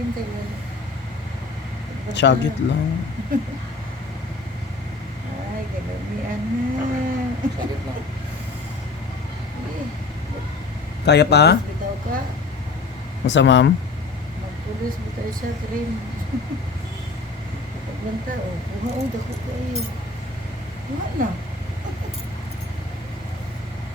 Nabilin tayo. Tsagit lang. Ay, galamian na. Saglit lang. Eh, Kaya pa? pulis bitaw ka. Masa ma'am? Magpulis bitaw siya, train. Paglanta, o. Buha, o, dako ka eh. Buha na.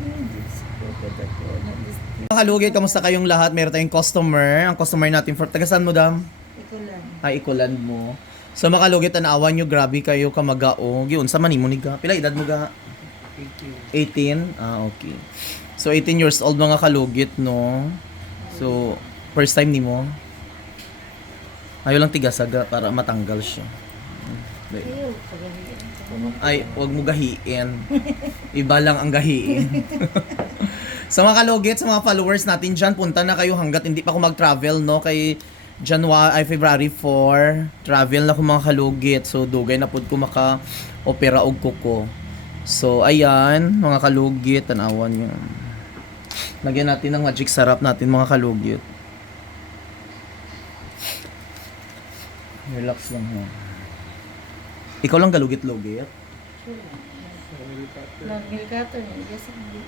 Ay, Diyos ko, kadako na. Mga kalugit, kamusta kayong lahat? Meron tayong customer. Ang customer natin, taga saan mo, dam? Ikaw lang. Ay, ikuland mo. So makalugit, tanawan nyo, grabe kayo kamagaog. Yun, sa manimo ni ga? Pila edad mo ga? 18? Ah, okay. So 18 years old mga kalugit, no? So, first time ni mo? Ayaw lang tigasaga para matanggal siya. Ayaw, pagahiyan. Ay, wag mo gahiin. Iba lang ang gahiin. Sa mga kalugit, sa mga followers natin dyan, punta na kayo hanggat hindi pa ako mag-travel, no? Kay February 4, travel na ko mga kalugit. So, dugay na pud ko maka-opera og kuko. So, ayan, mga kalugit, tanawan nyo. Lagyan natin ng magic sarap natin, mga kalugit. Relax lang ha. Ikaw lang galugit-lugit. Nag-milkato niya. Yes, hindi.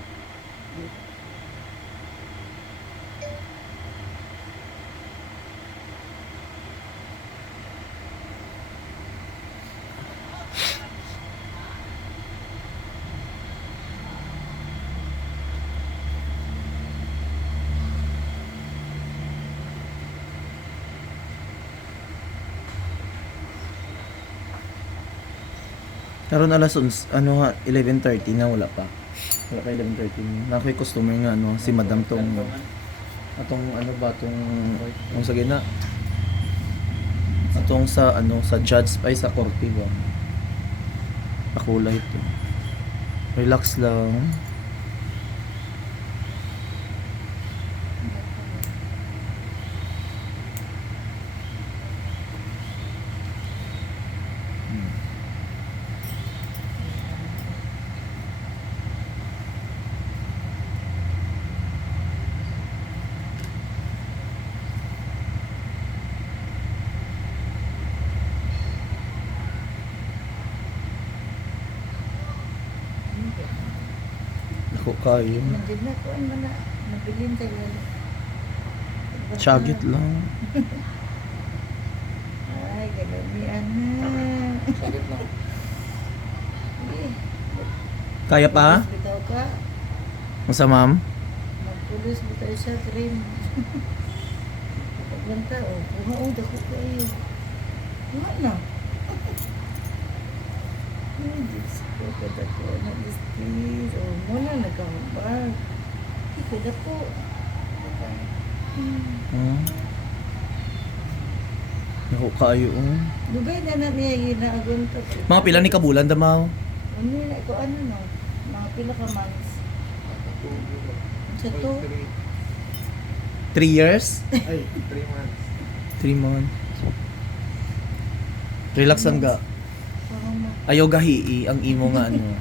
Karon alas 11, 11:30 na wala pa. Wala pa 11:30. Na ako'y customer nga si Madam tong tong sa gina. Atong sa sa judge ay sa korte ba. Pakulay ito. Relax lang. Ako kayo. Nandun na ko, ano na. Nabilin tayo. Tsagit lang. Ay, galamian na. Saglit lang. Eh, Kaya pa? pulis bitaw ka. Masa ma'am? Magpulis bitaw siya, train. Paglanta, o. Buha, o, dako ka eh. Buha na. Ay, Diyos ko, kadako na. Distis. O, muna nagkamabag. Ay, kadako. Hmm. Ako kayo. Dugay na na niya ginaagon to. Mga pila ni kabulan damaw. Ano yun, ito ano no? Mga pila ka months. Sa to? 3 years? Ay, 3 months. 3 months. Relax lang ga. Parang Ayaw gahi ang imo nga ano. Ano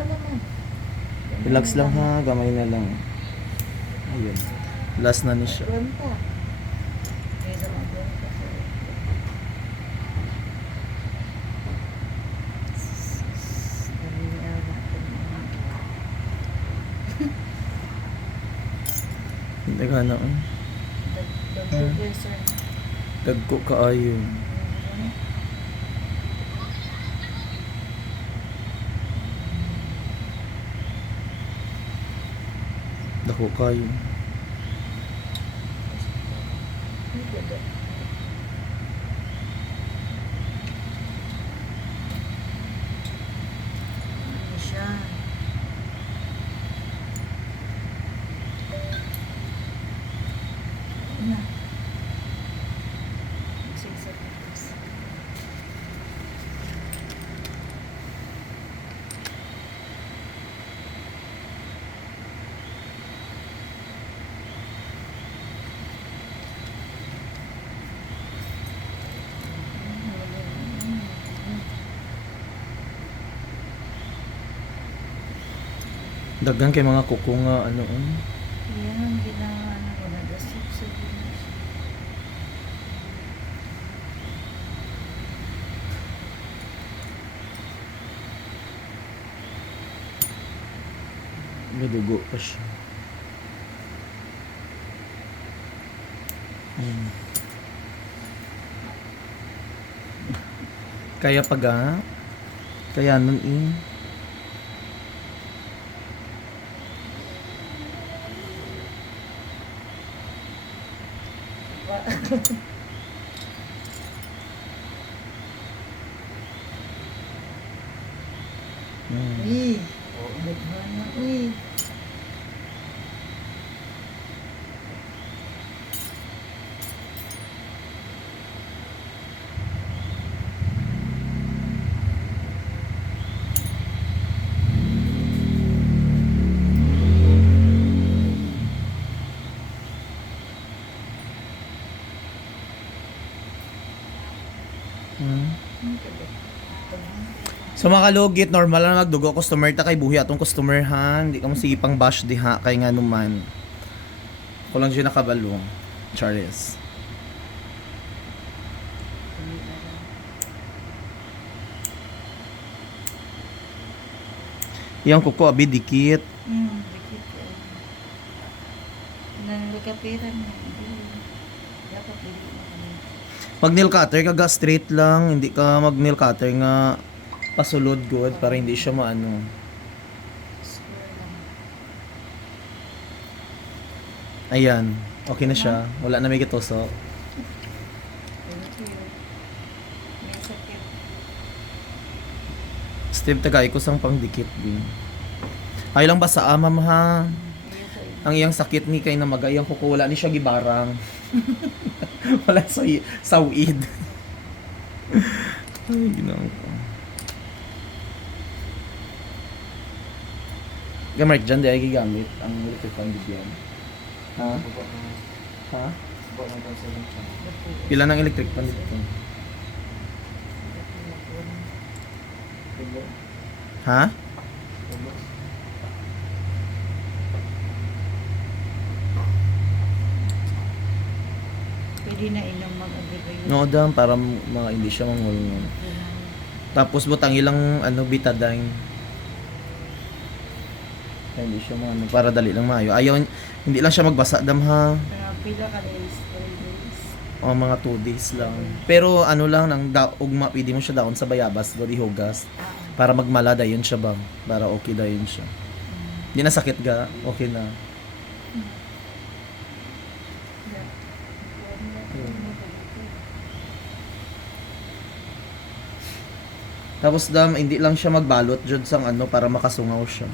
naman? Relax lang ha, gamay na lang. Ayun. Last na ni siya. Kwenta. May naman kwenta. Dali niya natin. Hindi ka na. Dagdag Dagko kaayo. Dako kayo. Siya. Na. Sigsag na. Daghan kay mga kuko nga Yan, ginawa na ko. Nagasip sa ginas. May dugo pa siya. Kaya pag kaya nun Uy. Nagmana. Uy. So mga kalugit, normal lang magdugo customer ta kay buhi atong customer ha. Hindi ka mo sige pang bash diha kay nga naman. Ko lang siya nakabalo. Charis. Yang kuko abi dikit. Dikit ko. Nangkapiran mo. Dapat dili mo kami. Mag nail cutter ka ga straight lang, hindi ka mag nail cutter nga pasulod good para hindi siya maano. Square lang. Ayan, okay na siya. Wala na may gitusok. Thank you. May sakit. Steve tagay ko sang pangdikit din. Ay lang ba sa ma'am ha? Ang iyang sakit ni kay na magayang kuko wala ni siya gibarang. Wala sa uid. Ay, ginawa ko. Gamit dyan, di ay gigamit ang electric fan bigyan. Ha? Baba na. Ha? Baba na tayo sa lunch. Pila ng electric fan dito? Tulo. Ha? Tulo. Pwede na inom mag-agree. No, dam para mga hindi siya mangulong. Tapos butang ilang ano betadine. Kaya hindi siya ano para dali lang maayo. Ayaw hindi lang siya magbasa dam ha. Pila ka days, 3 days. O mga 2 days lang. Pero ano lang nang ugma pwede mo siya daon sa bayabas do hugas para magmala dayon siya ba para okay dayon siya. Hindi na sakit ga, okay na. Tapos dam hindi lang siya magbalot jud sang ano para makasungaw siya.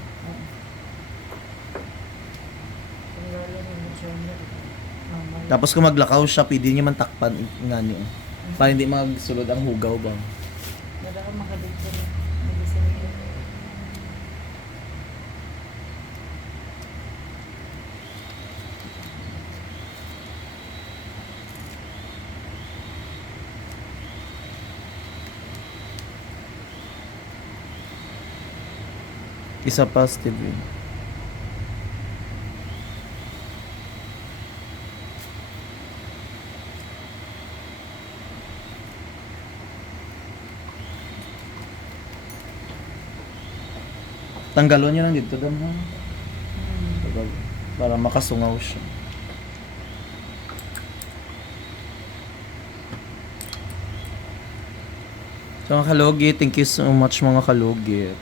Tapos kung maglakaw siya, pwede niya man takpan nga niyo. Para hindi magsulod ang hugaw ba. Wala ka makadito na. Medicine ko. Isa pa, Steve. Tanggalon niyo lang dito dam ha. Para makasungaw siya. So mga kalugit, thank you so much mga kalugit.